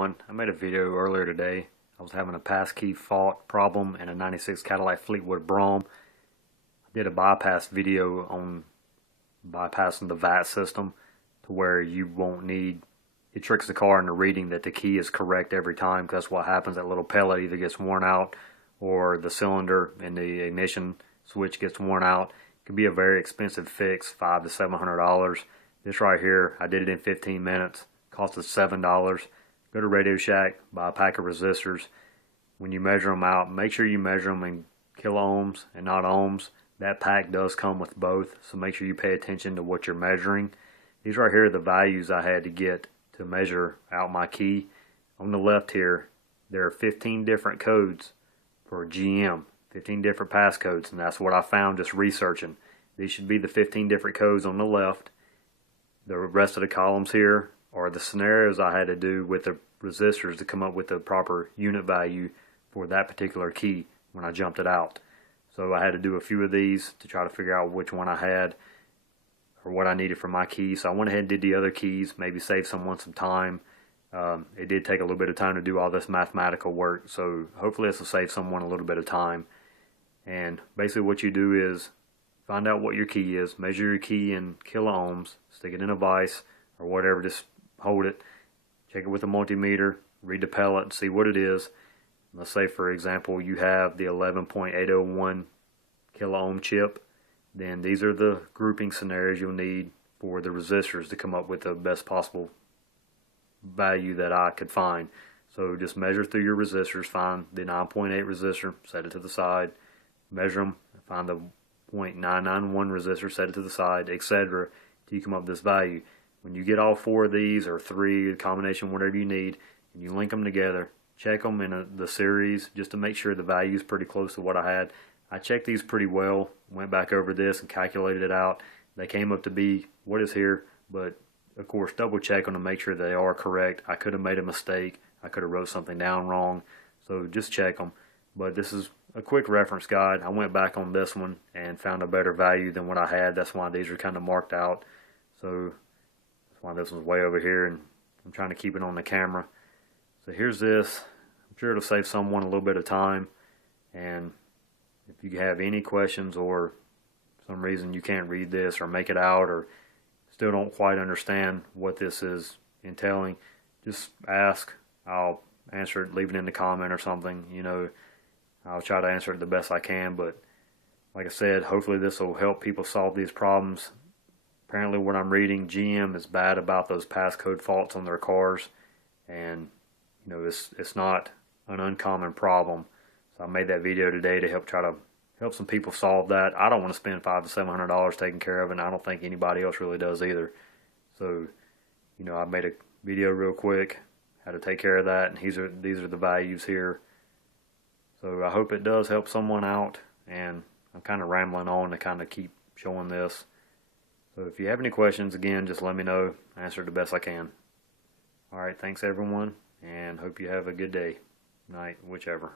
everyone. I made a video earlier today. I was having a passkey fault problem in a 96 Cadillac Fleetwood Brougham. I did a bypass video on bypassing the VAT system to where you won't need, it tricks the car into reading that the key is correct every time, because that's what happens. That little pellet either gets worn out or the cylinder in the ignition switch gets worn out. It can be a very expensive fix, $500 to $700. This right here, I did it in 15 minutes. Cost us $7. Go to Radio Shack, buy a pack of resistors. When you measure them out, make sure you measure them in kilo ohms and not ohms. That pack does come with both, so make sure you pay attention to what you're measuring. These right here are the values I had to get to measure out my key. On the left here, there are 15 different codes for GM, 15 different passcodes, and that's what I found just researching. These should be the 15 different codes on the left. The rest of the columns here are the scenarios I had to do with the resistors to come up with the proper unit value for that particular key when I jumped it out. So I had to do a few of these to try to figure out which one I had or what I needed for my key. So I went ahead and did the other keys, maybe save someone some time. It did take a little bit of time to do all this mathematical work, so hopefully this will save someone a little bit of time. And basically what you do is find out what your key is, measure your key in kilo ohms, stick it in a vise or whatever, just hold it, check it with a multimeter, read the pellet and see what it is. Let's say for example you have the 11.801 kilo ohm chip, then these are the grouping scenarios you'll need for the resistors to come up with the best possible value that I could find. So just measure through your resistors, find the 9.8 resistor, set it to the side, measure them, find the 0.991 resistor, set it to the side, etc. till you come up with this value. When you get all four of these, or three, a combination, whatever you need, and you link them together, check them in the series just to make sure the value is pretty close to what I had. I checked these pretty well, went back over this and calculated it out. They came up to be what is here, but of course double check them to make sure they are correct. I could have made a mistake. I could have wrote something down wrong, so just check them. But this is a quick reference guide. I went back on this one and found a better value than what I had. That's why these are kind of marked out. So that's why this one's way over here, and I'm trying to keep it on the camera. So here's this. I'm sure it'll save someone a little bit of time. And if you have any questions or for some reason you can't read this or make it out or still don't quite understand what this is entailing, just ask. I'll answer it, leave it in the comment or something. You know, I'll try to answer it the best I can, but like I said, hopefully this will help people solve these problems. Apparently what I'm reading, GM is bad about those passcode faults on their cars, and you know, it's not an uncommon problem. So I made that video today to try to help some people solve that. I don't want to spend $500 to $700 taking care of it, and I don't think anybody else really does either. So, you know, I made a video real quick, how to take care of that, and these are the values here. So I hope it does help someone out, and I'm kind of rambling on to kind of keep showing this. So if you have any questions, again, just let me know. I answer it the best I can. Alright, thanks everyone, and hope you have a good day, night, whichever.